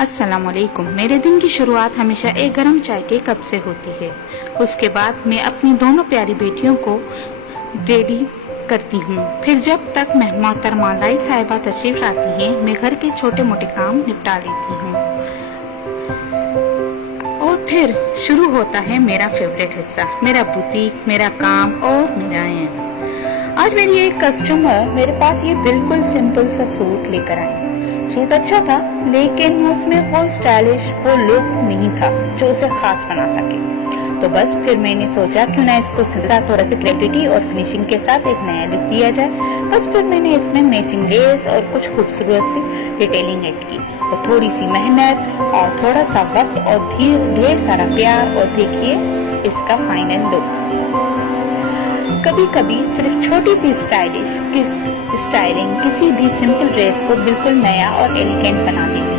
अस्सलामुअलैकुम। मेरे दिन की शुरुआत हमेशा एक गर्म चाय के कप से होती है। उसके बाद मैं अपनी दोनों प्यारी बेटियों को रेडी करती हूँ। फिर जब तक मोहतरमा लाइट साहिबा तशरीफ लाती हैं, मैं घर के छोटे मोटे काम निपटा लेती हूँ और फिर शुरू होता है मेरा फेवरेट हिस्सा, मेरा बुटीक, मेरा काम और मिलाएं। आज मेरी एक कस्टमर मेरे पास ये बिल्कुल सिंपल सा सूट लेकर आई। सूट अच्छा था, लेकिन उसमें वो स्टाइलिश वो लुक नहीं था जो उसे खास बना सके। तो बस फिर मैंने सोचा क्यों ना इसको सीधा थोड़ा सी क्रिएटिविटी और फिनिशिंग के साथ एक नया लुक दिया जाए। बस फिर मैंने इसमें मैचिंग लेस और कुछ खूबसूरत सी डिटेलिंग ऐड की और थोड़ी सी मेहनत और थोड़ा सा वक्त और ढेर सारा प्यार, और देखिए इसका फाइनल लुक। कभी कभी सिर्फ छोटी सी स्टाइलिंग किसी भी सिंपल ड्रेस को बिल्कुल नया और एलिगेंट बना देती है।